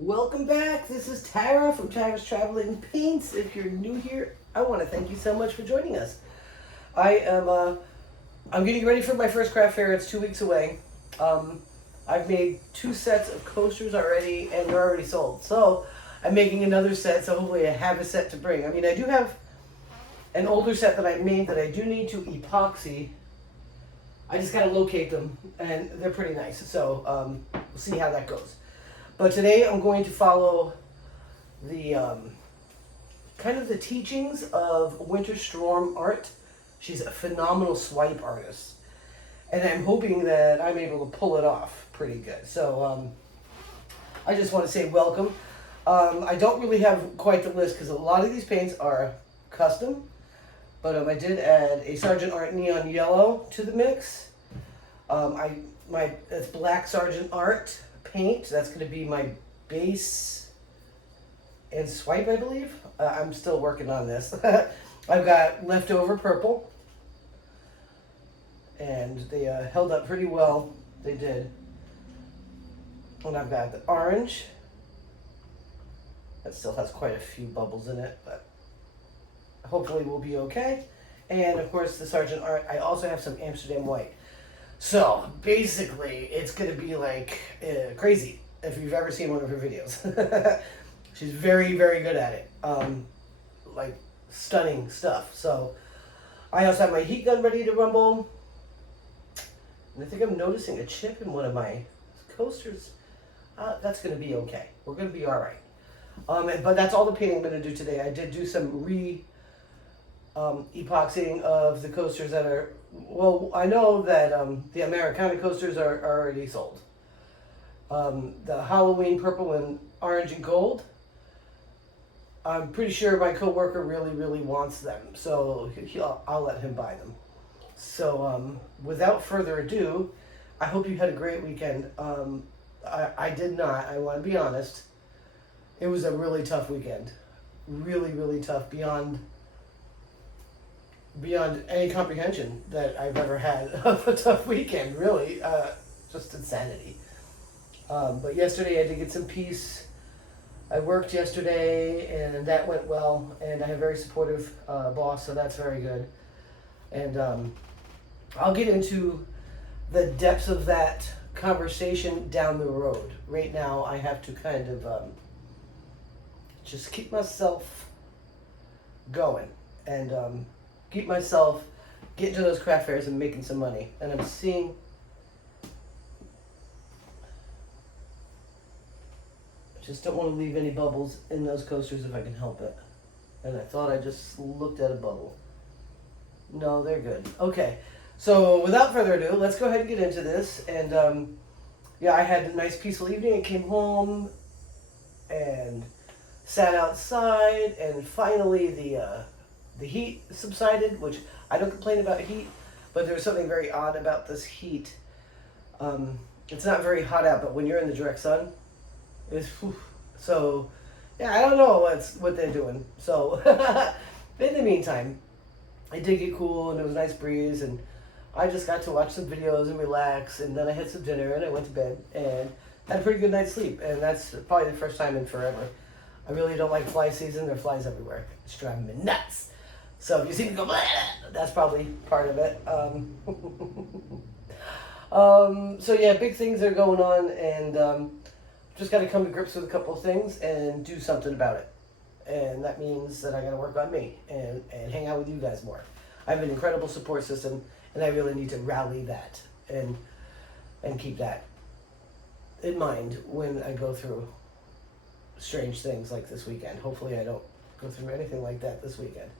Welcome back. This is Tara from Tara's Traveling Paints. If you're new here, I want to thank you so much for joining us. I'm getting ready for my first craft fair. It's 2 weeks away. I've made 2 sets of coasters already, and they're already sold. So I'm making another set. So hopefully I have a set to bring. I mean, I do have an older set that I made that I do need to epoxy. I just gotta locate them, and they're pretty nice. So we'll see how that goes. But today I'm going to follow the kind of the teachings of Winter Storm Art. She's a phenomenal swipe artist, and I'm hoping that I'm able to pull it off pretty good. So I just want to say welcome. I don't really have quite the list because a lot of these paints are custom, but I did add a Sargent Art Neon Yellow to the mix. It's Black Sargent Art paint. That's going to be my base and swipe, I believe. I'm still working on this. I've got Leftover Purple, and they held up pretty well. They did. And I've got the orange. That still has quite a few bubbles in it, but hopefully we'll be okay. And of course the Sargent Art. I also have some Amsterdam White. So basically, it's gonna be like crazy if you've ever seen one of her videos. She's very, very good at it. Like stunning stuff. So I also have my heat gun ready to rumble. And I think I'm noticing a chip in one of my coasters. That's gonna be okay. We're gonna be all right. But that's all the painting I'm gonna do today. I did do some epoxying of the coasters that are. Well, I know that the Americana coasters are already sold. The Halloween purple and orange and gold, I'm pretty sure my coworker really, really wants them. So I'll let him buy them. So without further ado, I hope you had a great weekend. I did not. I want to be honest. It was a really tough weekend. Really, really tough beyond any comprehension that I've ever had of a tough weekend, really. Just insanity. But yesterday I did get some peace. I worked yesterday and that went well, and I have a very supportive boss, so that's very good. And I'll get into the depths of that conversation down the road. Right now I have to kind of just keep myself going and keep myself getting to those craft fairs and making some money. And I'm seeing, I just don't want to leave any bubbles in those coasters if I can help it. And I thought I just looked at a bubble. No, they're good. Okay, so without further ado, let's go ahead and get into this. And yeah, I had a nice peaceful evening. I came home and sat outside, and finally the heat subsided, which I don't complain about heat, but there's something very odd about this heat. It's not very hot out, but when you're in the direct sun, it's whew. So yeah, I don't know what they're doing. So in the meantime, it did get cool, and it was a nice breeze, and I just got to watch some videos and relax, and then I had some dinner, and I went to bed, and had a pretty good night's sleep, and that's probably the first time in forever. I really don't like fly season. There are flies everywhere. It's driving me nuts. So if you see me go, blah, that's probably part of it. So yeah, big things are going on, and just got to come to grips with a couple of things and do something about it. And that means that I got to work on me and hang out with you guys more. I have an incredible support system, and I really need to rally that and keep that in mind when I go through strange things like this weekend. Hopefully I don't go through anything like that this weekend.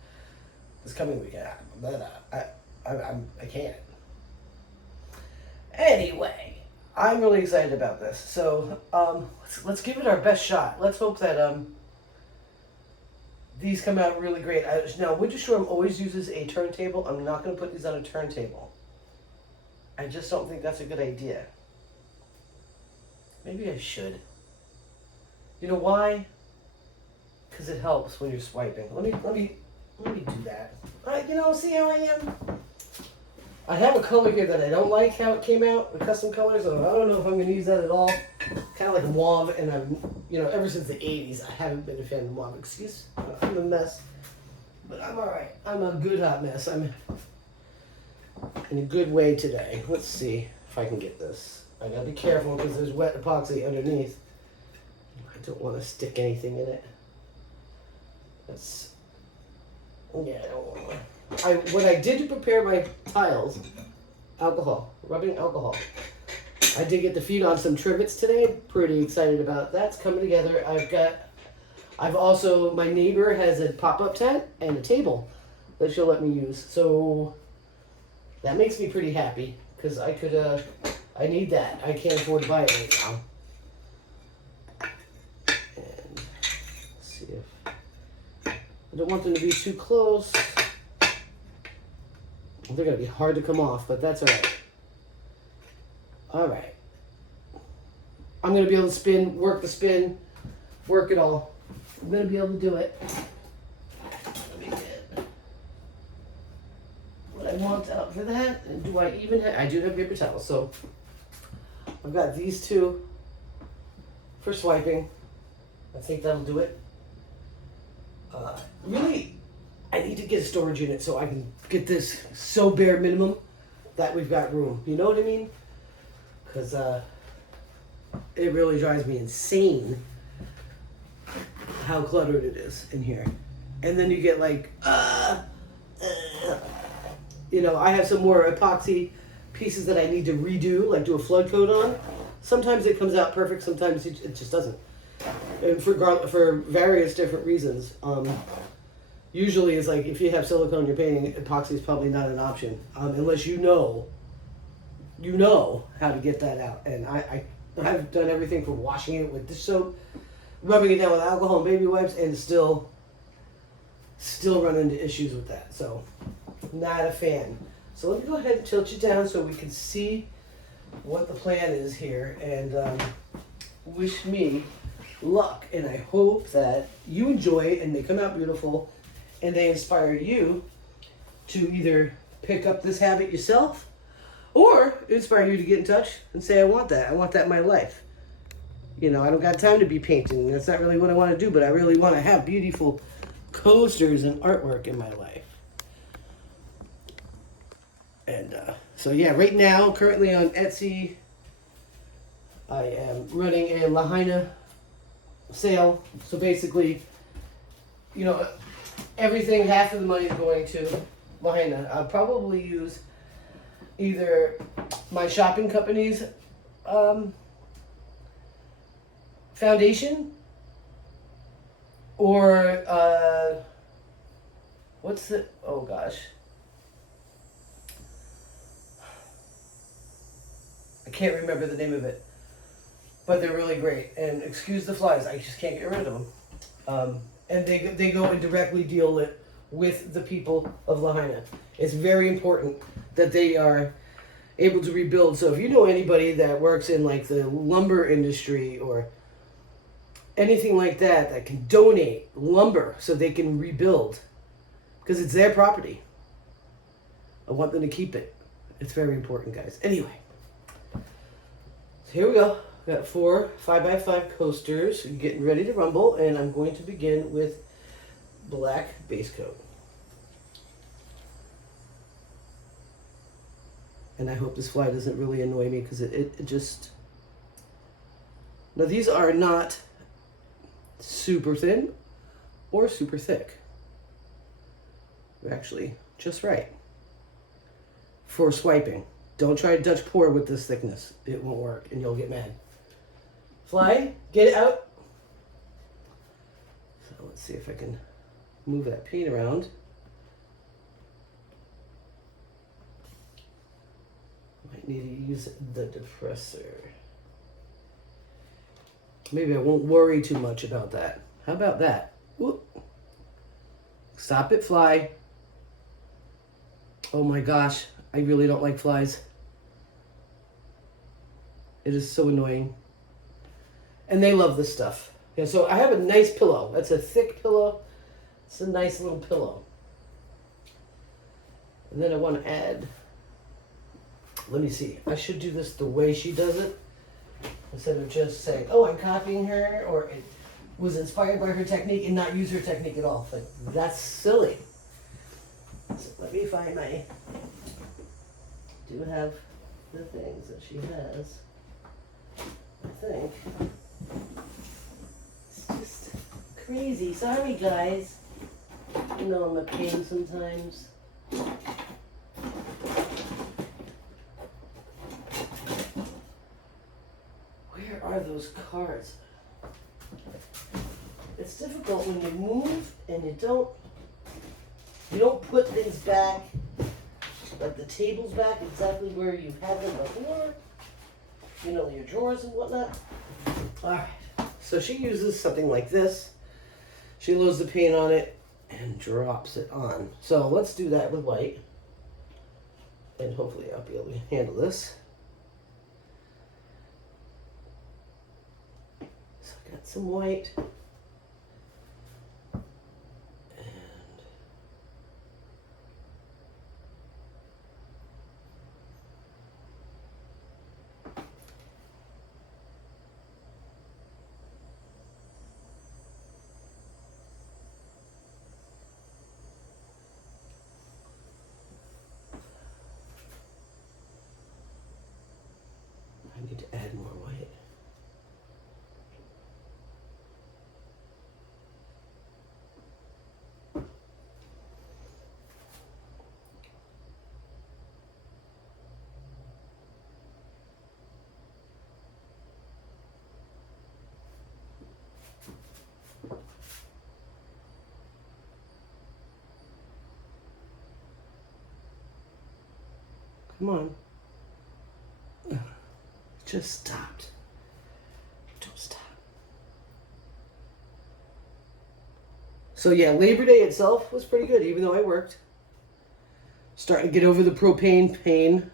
This coming weekend. I can't. Anyway, I'm really excited about this. So let's give it our best shot. Let's hope that these come out really great. Now, Winter Storm always uses a turntable. I'm not going to put these on a turntable. I just don't think that's a good idea. Maybe I should. You know why? Because it helps when you're swiping. Let me do that. All right, see how I am? I have a color here that I don't like how it came out, the custom color, so I don't know if I'm going to use that at all. Kind of like mauve, and I've, ever since the 80s, I haven't been a fan of mauve. Excuse, I'm a mess, but I'm alright. I'm a good hot mess. I'm in a good way today. Let's see if I can get this. I gotta be careful because there's wet epoxy underneath. I don't want to stick anything in it. Yeah, I don't want to. What I did to prepare my tiles, rubbing alcohol. I did get to feed on some trivets today. Pretty excited about that. It's coming together. I've also, my neighbor has a pop-up tent and a table that she'll let me use. So that makes me pretty happy because I need that. I can't afford to buy it right now. And let's see if, I don't want them to be too close. They're going to be hard to come off, but that's alright. Alright. I'm going to be able to work the spin, work it all. I'm going to be able to do it. Let me get what I want out for that. And do I even have, I do have paper towels, so I've got these two for swiping. I think that'll do it. Really, I need to get a storage unit so I can get this so bare minimum that we've got room. You know what I mean? Because it really drives me insane how cluttered it is in here. And then you get like, I have some more epoxy pieces that I need to redo, like do a flood coat on. Sometimes it comes out perfect, sometimes it just doesn't. And for various different reasons. Usually it's like if you have silicone you're painting, epoxy is probably not an option. Unless you know how to get that out. And I've done everything from washing it with dish soap, rubbing it down with alcohol and baby wipes, and still run into issues with that. So, not a fan. So let me go ahead and tilt you down so we can see what the plan is here, and wish me luck. And I hope that you enjoy it and they come out beautiful and they inspire you to either pick up this habit yourself or inspire you to get in touch and say, I want that in my life. I don't got time to be painting. That's not really what I want to do, but I really want to have beautiful coasters and artwork in my life. And so yeah, right now, currently on Etsy, I am running a Lahaina sale. So basically, everything, half of the money is going to Lahaina. I'll probably use either my shopping company's foundation or oh gosh. I can't remember the name of it. But they're really great. And excuse the flies, I just can't get rid of them. And they go and directly deal it with the people of Lahaina. It's very important that they are able to rebuild. So if you know anybody that works in like the lumber industry or anything like that can donate lumber so they can rebuild, because it's their property. I want them to keep it. It's very important, guys. Anyway, so here we go. Got 4 5x5 coasters getting ready to rumble, and I'm going to begin with black base coat. And I hope this fly doesn't really annoy me because it just... Now these are not super thin or super thick. They're actually just right for swiping. Don't try to Dutch pour with this thickness. It won't work and you'll get mad. Fly, get it out. So let's see if I can move that paint around. Might need to use the depressor. Maybe I won't worry too much about that. How about that? Whoop. Stop it, fly. Oh my gosh, I really don't like flies. It is so annoying. And they love this stuff. Yeah, so I have a nice pillow. That's a thick pillow. It's a nice little pillow. And then I want to add let me see. I should do this the way she does it instead of just saying, "Oh, I'm copying her," or it was inspired by her technique and not use her technique at all. Like, that's silly. So let me find my. Do have the things that she has. I think. It's just crazy. Sorry, guys. You know I'm a pain sometimes. Where are those cards? It's difficult when you move and you don't put things back, like the tables back exactly where you had them before. You know, your drawers and whatnot. Alright, so she uses something like this. She loads the paint on it and drops it on. So let's do that with white. And hopefully I'll be able to handle this. So I got some white. I need to add more white. Come on. Ugh. Just stopped. Don't stop. So yeah, Labor Day itself was pretty good, even though I worked. Starting to get over the propane pain.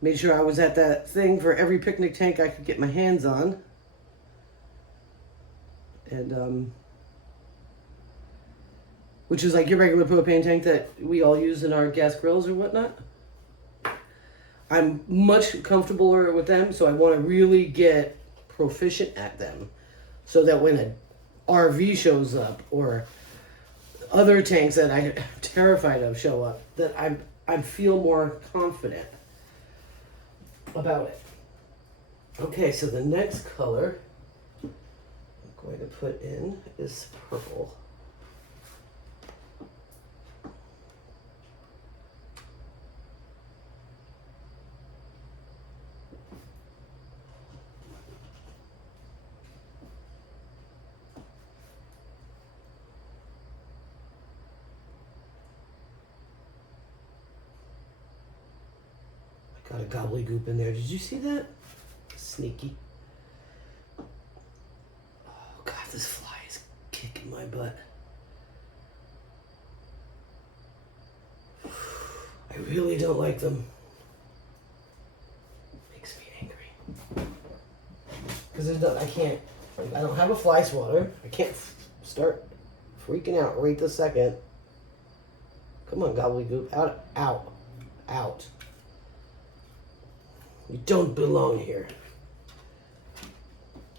Made sure I was at that thing for every picnic tank I could get my hands on. And which is like your regular propane tank that we all use in our gas grills or whatnot. I'm much comfortabler with them, so I want to really get proficient at them, so that when an RV shows up or other tanks that I'm terrified of show up, that I feel more confident about it. Okay, so the next color I'm going to put in is purple. Got a gobbledygook in there. Did you see that? Sneaky. Oh God, this fly is kicking my butt. I really don't like them. Makes me angry. Because I don't have a fly swatter. I can't start freaking out right this second. Come on, gobbledygook. Out. You don't belong here.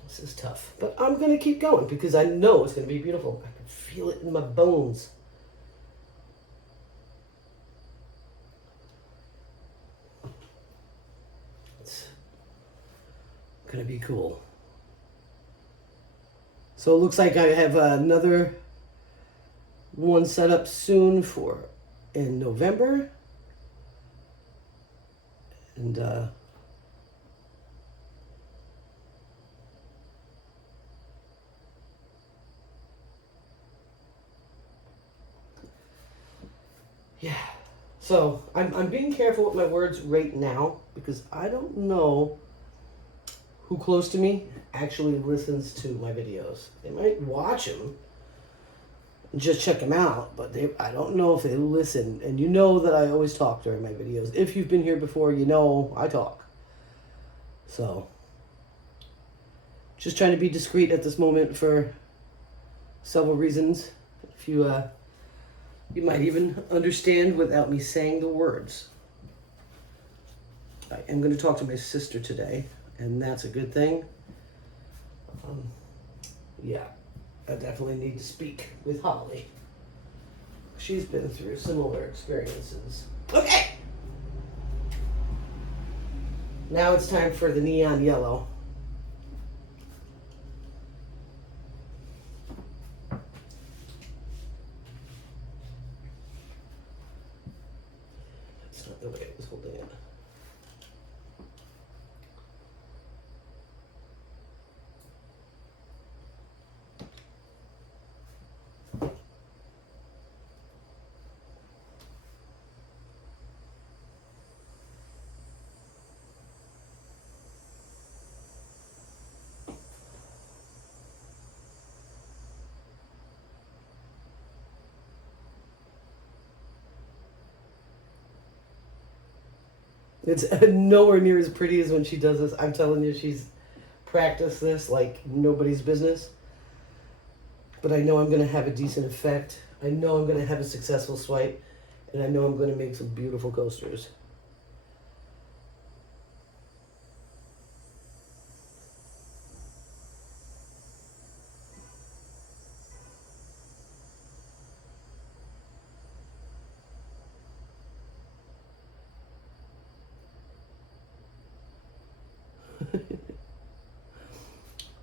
This is tough. But I'm going to keep going because I know it's going to be beautiful. I can feel it in my bones. It's going to be cool. So it looks like I have another one set up soon in November. And yeah, so I'm being careful with my words right now because I don't know who close to me actually listens to my videos. They might watch them and just check them out, but I don't know if they listen. And you know that I always talk during my videos. If you've been here before, you know I talk. So, just trying to be discreet at this moment for several reasons. If you might even understand without me saying the words. I am going to talk to my sister today, and that's a good thing. Yeah, I definitely need to speak with Holly. She's been through similar experiences. Okay! Now it's time for the neon yellow. That's not the way I was holding it. It's nowhere near as pretty as when she does this. I'm telling you, she's practiced this like nobody's business. But I know I'm going to have a decent effect. I know I'm going to have a successful swipe. And I know I'm going to make some beautiful coasters.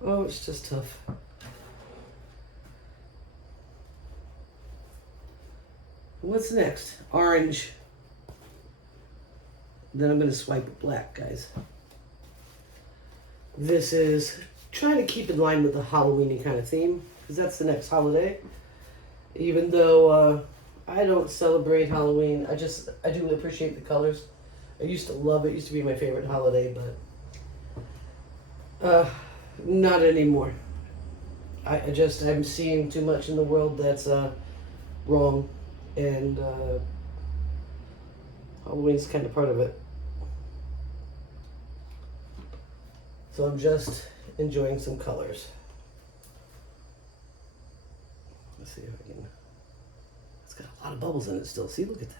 Oh, it's just tough. What's next? Orange. Then I'm going to swipe with black, guys. This is trying to keep in line with the Halloween-y kind of theme, because that's the next holiday. Even though I don't celebrate Halloween, I do appreciate the colors. I used to love it. It used to be my favorite holiday, but not anymore. I'm seeing too much in the world that's wrong, and Halloween's kind of part of it. So I'm just enjoying some colors. Let's see if I can. It's got a lot of bubbles in it still. See, look at that.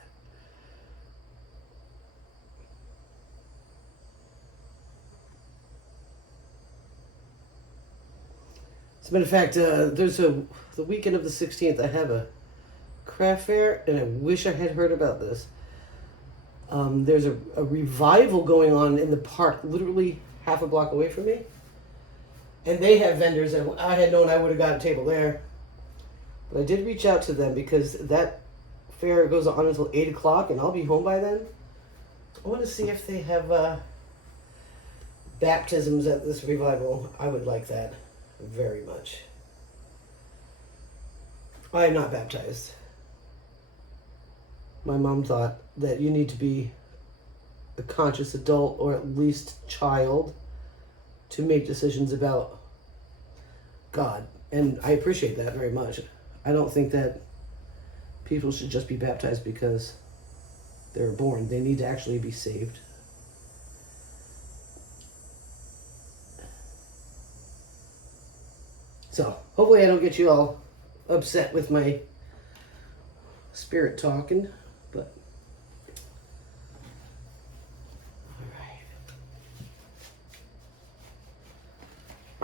As a matter of fact, there's the weekend of the 16th, I have a craft fair, and I wish I had heard about this. There's a revival going on in the park, literally half a block away from me. And they have vendors, and I had known I would have got a table there. But I did reach out to them because that fair goes on until 8 o'clock, and I'll be home by then. I want to see if they have baptisms at this revival. I would like that very much. I am not baptized. My mom thought that you need to be a conscious adult or at least child to make decisions about God. And I appreciate that very much. I don't think that people should just be baptized because they're born. They need to actually be saved. So, hopefully I don't get you all upset with my spirit talking, but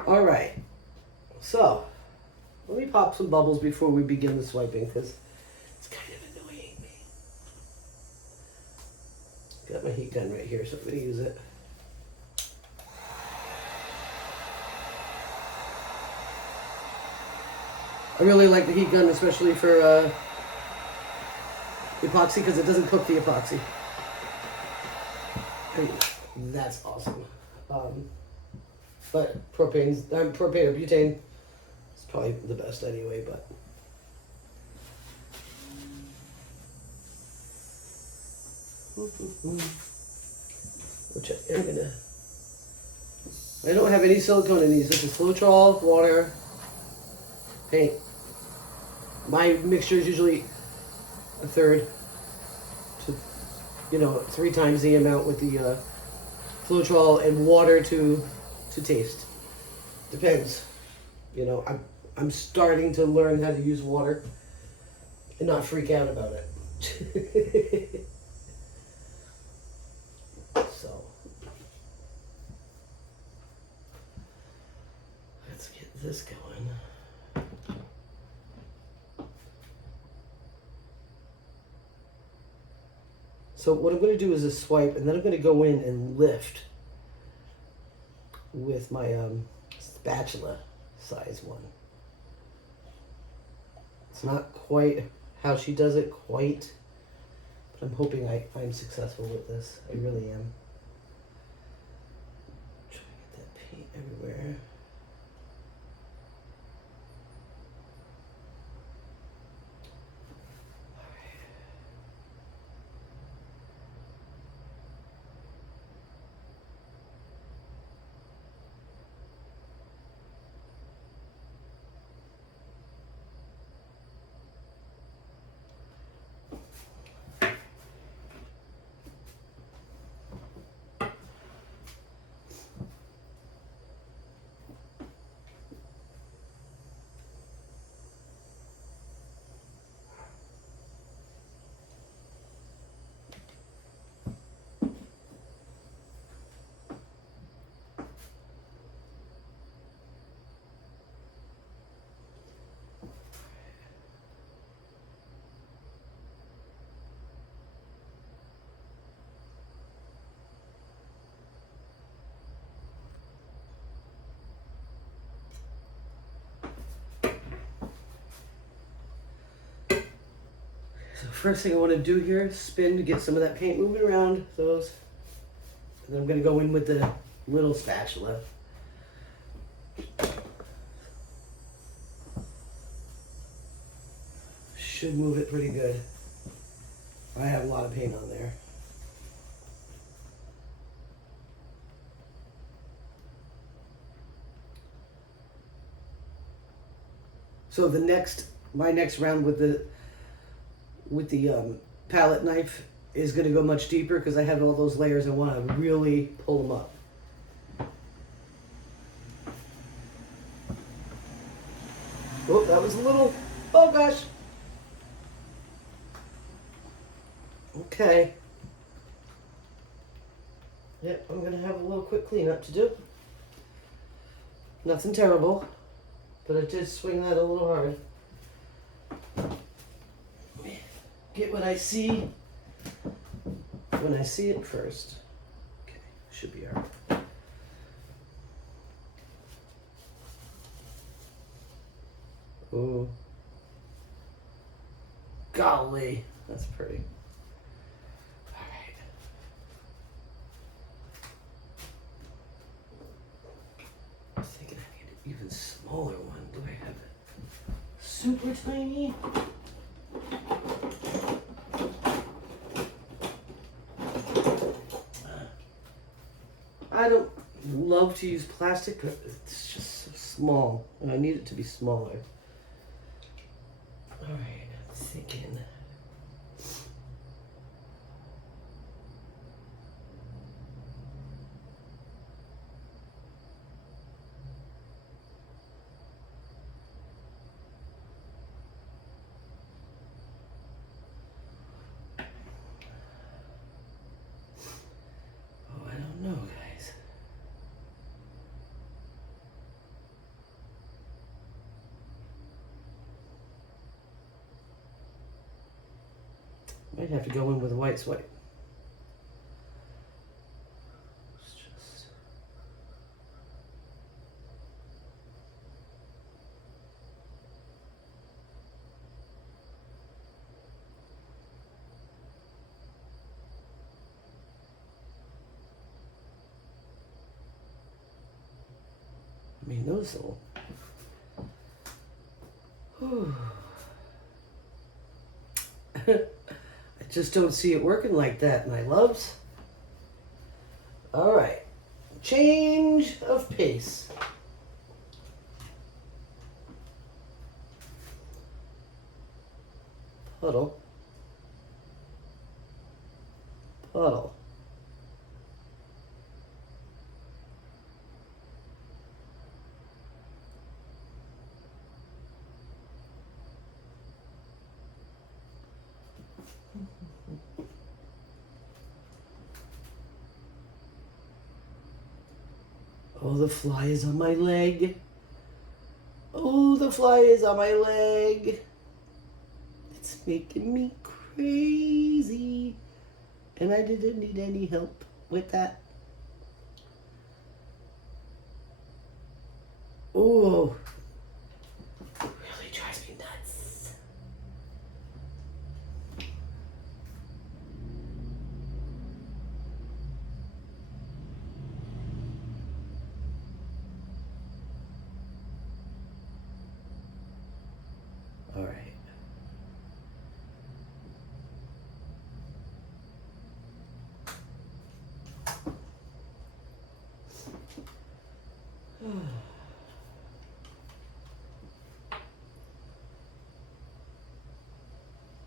all right. So, let me pop some bubbles before we begin the swiping, because it's kind of annoying me. Got my heat gun right here, so I'm going to use it. I really like the heat gun, especially for epoxy, because it doesn't cook the epoxy. And that's awesome. But propane or butane is probably the best anyway, but. Which I am gonna. I don't have any silicone in these. This is Floetrol, water, paint. My mixture is usually a third to, 3 times the amount with the Floetrol and water to taste. Depends. I'm starting to learn how to use water and not freak out about it. So, this going. So what I'm going to do is a swipe, and then I'm going to go in and lift with my spatula size one. It's not quite how she does it quite, but I'm hoping I'm successful with this. I really am. Trying to get that paint everywhere. So first thing I want to do here is spin to get some of that paint moving around those. And then I'm going to go in with the little spatula. Should move it pretty good. I have a lot of paint on there. So my next round with the palette knife is going to go much deeper because I have all those layers. I want to really pull them up. Oh, that was a little, oh gosh. Okay. Yep, I'm going to have a little quick cleanup to do. Nothing terrible, but I did swing that a little hard. Get what I see when I see it first. Okay, should be all right. Oh, golly, that's pretty. All right. I was thinking I need an even smaller one. Do I have it super tiny? I don't love to use plastic, but it's just so small, and I need it to be smaller. All right, I'm thinking. Oh, I don't know, guys. Might have to go in with a white swipe. It's just... I mean, those little... I just don't see it working like that, my loves. All right, change of pace. Puddle. Puddle. Oh, the fly is on my leg. Ooh, the fly is on my leg. It's making me crazy. And I didn't need any help with that. Ooh. Really drives me nuts. All right.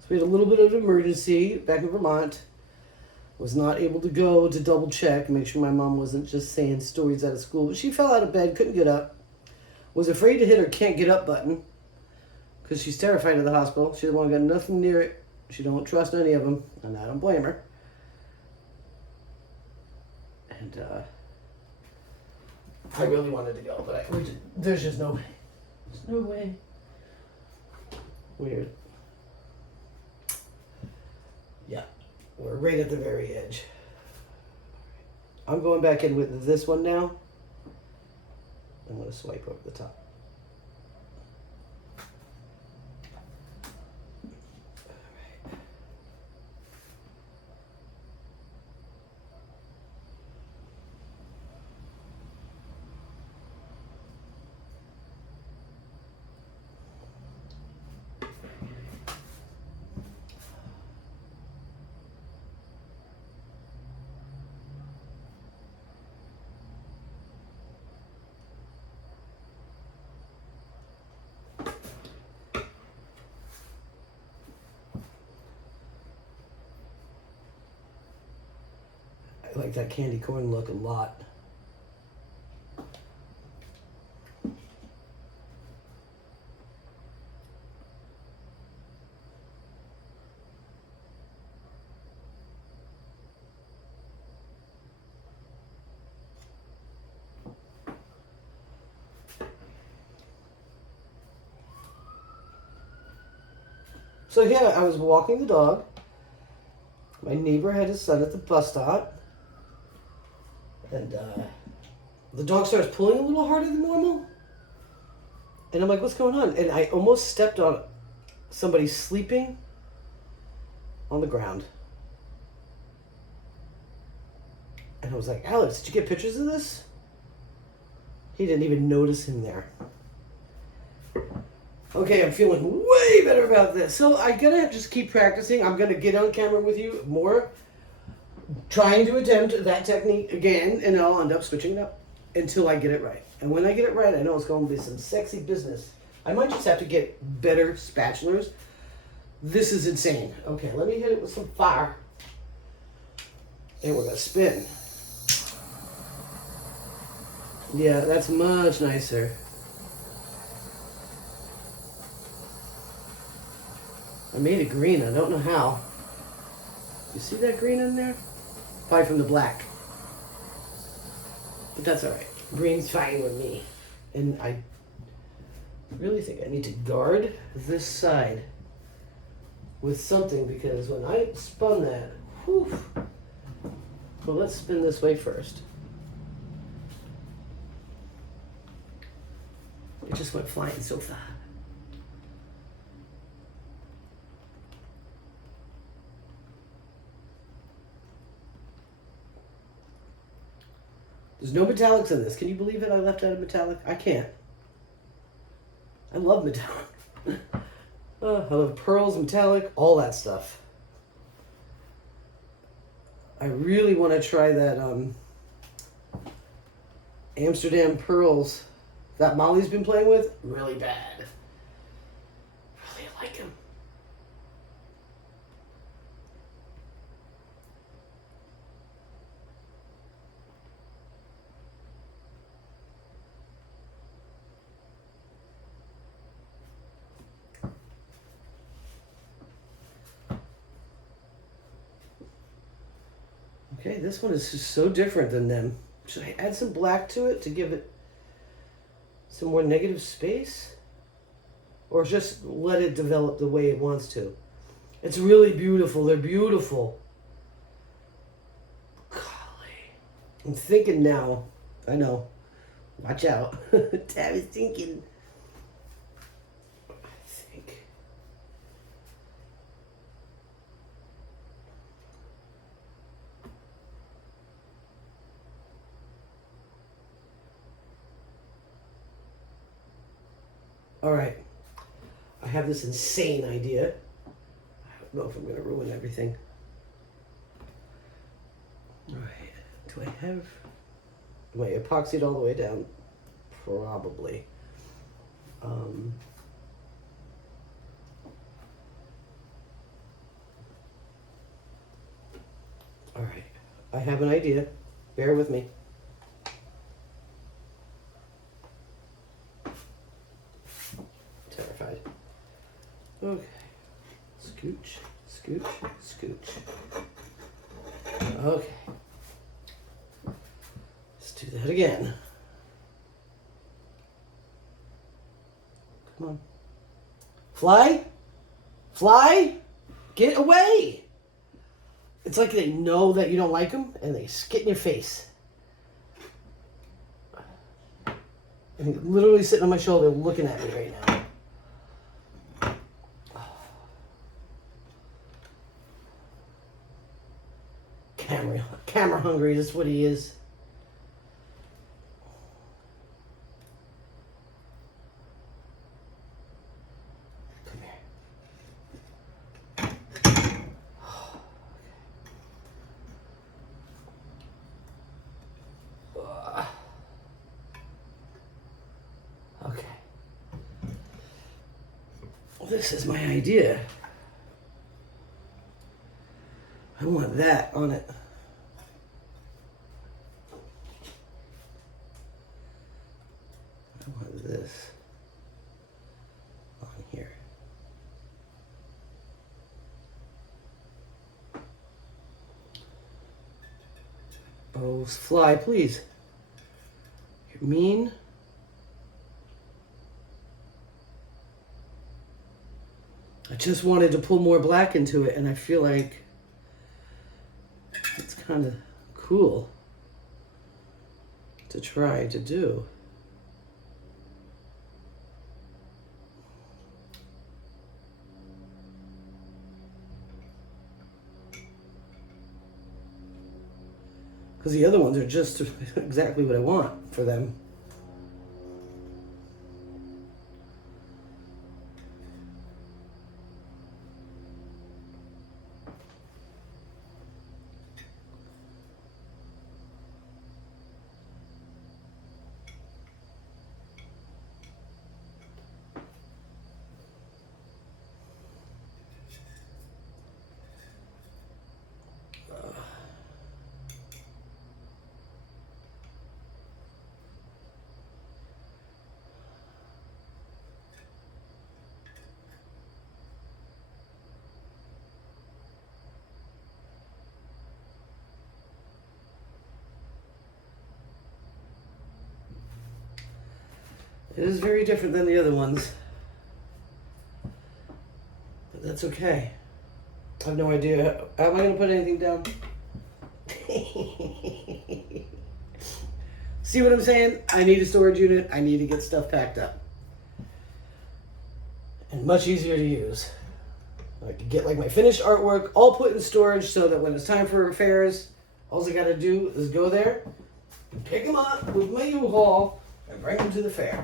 We had a little bit of an emergency back in Vermont. Was not able to go to double check, make sure my mom wasn't just saying stories out of school. But she fell out of bed, couldn't get up. Was afraid to hit her can't get up button because she's terrified of the hospital. She don't want to get nothing near it. She don't trust any of them, and I don't blame her. And I really wanted to go, but there's just no way. There's no way. Weird. Yeah, we're right at the very edge. I'm going back in with this one now. I'm going to swipe over the top. I like that candy corn look a lot. So yeah, I was walking the dog. My neighbor had his son at the bus stop. And the dog starts pulling a little harder than normal. And I'm like, what's going on? And I almost stepped on somebody sleeping on the ground. And I was like, Alex, did you get pictures of this? He didn't even notice him there. Okay, I'm feeling way better about this. So I'm going to just keep practicing. I'm going to get on camera with you more, trying to attempt that technique again, and I'll end up switching it up until I get it right. And when I get it right, I know it's going to be some sexy business. I might just have to get better spatulas. This is insane. Okay, let me hit it with some fire. And we're going to spin. Yeah, that's much nicer. I made it green. I don't know how. You see that green in there? Probably from the black. But that's all right. Green's fine with me. And I really think I need to guard this side with something because when I spun that, whew. Well, let's spin this way first. It just went flying so far. There's no metallics in this. Can you believe it? I left out a metallic. I can't. I love metallic. I love pearls, metallic, all that stuff. I really want to try that Amsterdam pearls that Molly's been playing with. Really bad. Really like them. Okay, this one is just so different than them. Should I add some black to it to give it some more negative space? or just let it develop the way it wants to. It's really beautiful. They're beautiful. Golly. I'm thinking now. I know. Watch out. Tab is thinking. I think. All right. I have this insane idea. I don't know if I'm going to ruin everything. All right. Do I have... Am I epoxied all the way down? Probably. All right. I have an idea. Bear with me. Terrified. Okay. Scooch, scooch, scooch. Okay. Let's do that again. Come on. Fly? Fly? Get away! It's like they know that you don't like them and they get in your face. And he's literally sitting on my shoulder looking at me right now. Camera hungry, that's what he is. Come here. Okay. This is my idea. I want that on it. I want this on here. Oh, fly, please. You're mean. I just wanted to pull more black into it, and I feel like it's kind of cool to try to do. Because the other ones are just exactly what I want for them. It is very different than the other ones. But that's okay. I have no idea. How am I going to put anything down? See what I'm saying? I need a storage unit. I need to get stuff packed up. And much easier to use. I can get like my finished artwork all put in storage so that when it's time for fairs, all I got to do is go there, pick them up with my U-Haul, and bring them to the fair.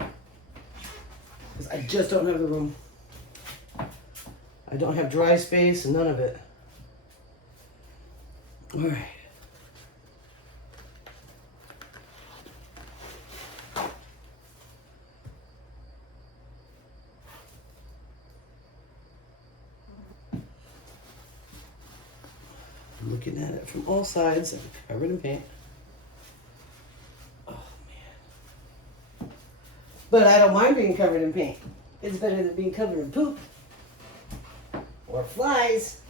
Because I just don't have the room. I don't have dry space and none of it. All right. I'm looking at it from all sides and covered in paint. Oh, man. But I don't mind being covered in paint. It's better than being covered in poop. Or flies.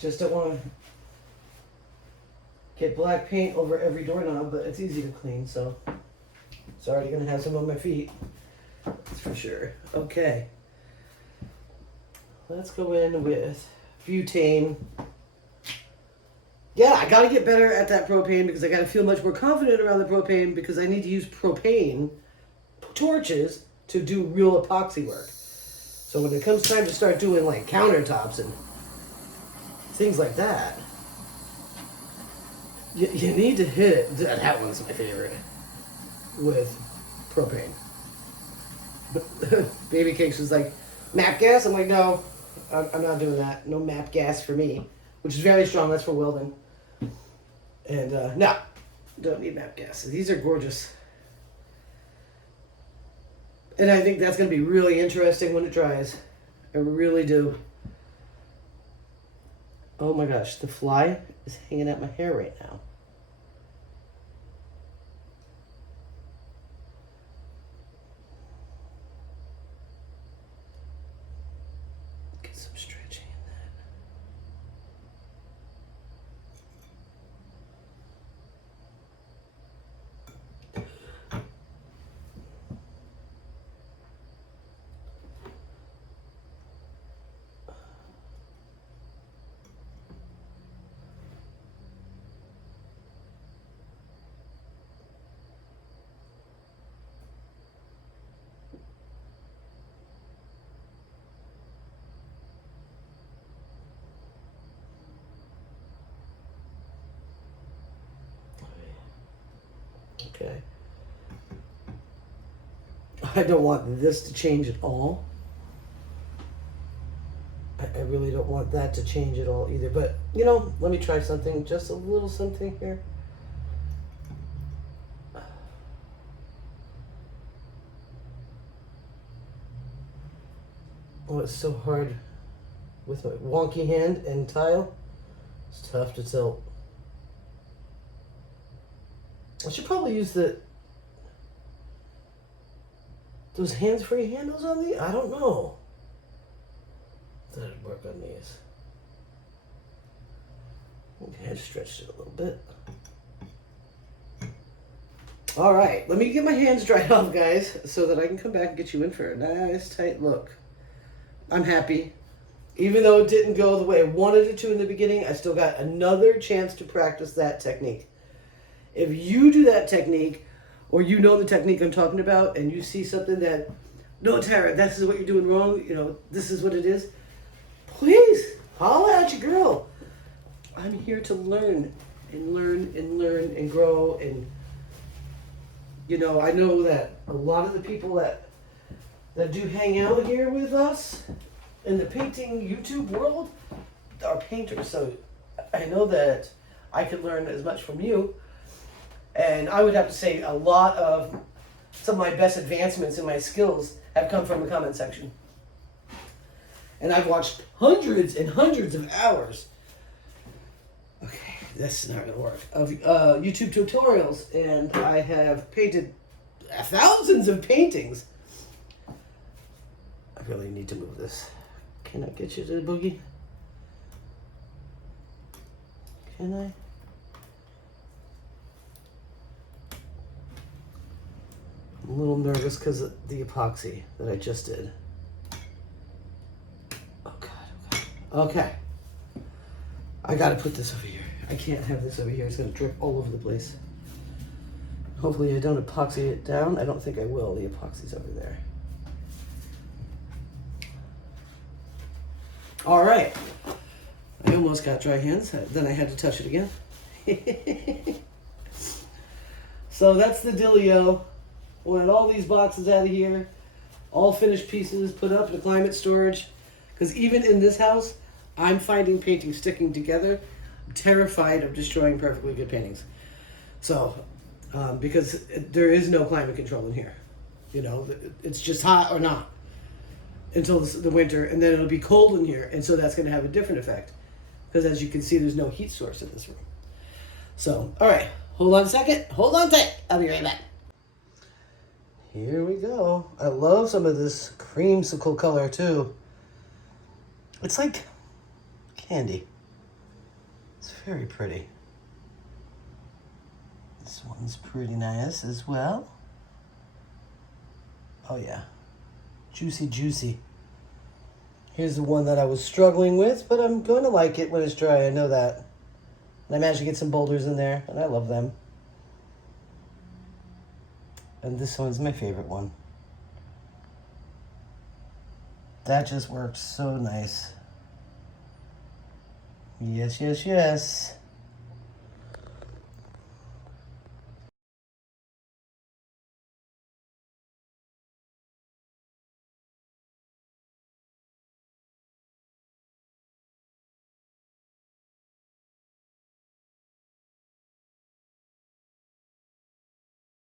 Just don't want to get black paint over every doorknob, but it's easy to clean, so it's already gonna have some on my feet. That's for sure. Okay. Let's go in with butane. Yeah, I gotta get better at that propane because I gotta feel much more confident around the propane because I need to use propane torches to do real epoxy work. So when it comes time to start doing like countertops and things like that, you need to hit it. That one's my favorite. With propane. Baby Cakes was like, MAP gas? I'm like, no, I'm not doing that. No MAP gas for me. Which is very strong. That's for welding. And no, don't need MAP gas. These are gorgeous. And I think that's going to be really interesting when it dries. I really do. Oh my gosh, the fly is hanging at my hair right now. Get some stretching in that. Okay. I don't want this to change at all. I really don't want that to change at all either. But, you know, let me try something. Just a little something here. Oh, it's so hard with my wonky hand and tile. It's tough to tilt. I should probably use those hands-free handles on these. I don't know. That'd work on these. Okay, I stretched it a little bit. All right, let me get my hands dried off, guys, so that I can come back and get you in for a nice tight look. I'm happy. Even though it didn't go the way I wanted it to in the beginning, I still got another chance to practice that technique. If you do that technique, or you know the technique I'm talking about, and you see something that, no, Tara, this is what you're doing wrong, you know, this is what it is, please, holla at your girl. I'm here to learn and learn and learn and grow. And, you know, I know that a lot of the people that do hang out here with us in the painting YouTube world are painters. So I know that I could learn as much from you. And I would have to say a lot of some of my best advancements in my skills have come from the comment section. And I've watched hundreds and hundreds of hours. Okay, this is not going to work. Of YouTube tutorials. And I have painted thousands of paintings. I really need to move this. Can I get you to the boogie? Can I? I'm a little nervous because of the epoxy that I just did. Oh God, okay. Okay. I gotta put this over here. I can't have this over here. It's gonna drip all over the place. Hopefully I don't epoxy it down. I don't think I will. The epoxy's over there. All right. I almost got dry hands. Then I had to touch it again. So that's the dealio. We'll get all these boxes out of here. All finished pieces put up in climate storage. Because even in this house, I'm finding paintings sticking together. I'm terrified of destroying perfectly good paintings. So, because there is no climate control in here. You know, it's just hot or not until the winter, and then it'll be cold in here, and so that's going to have a different effect. Because as you can see, there's no heat source in this room. So, all right, hold on a second. Hold on tight. I'll be right back. Here we go. I love some of this creamsicle color too. It's like candy. It's very pretty. This one's pretty nice as well. Oh yeah, juicy, juicy. Here's the one that I was struggling with, but I'm going to like it when it's dry, I know that. And I managed to get some boulders in there, and I love them. And this one's my favorite one. That just works so nice. Yes, yes, yes.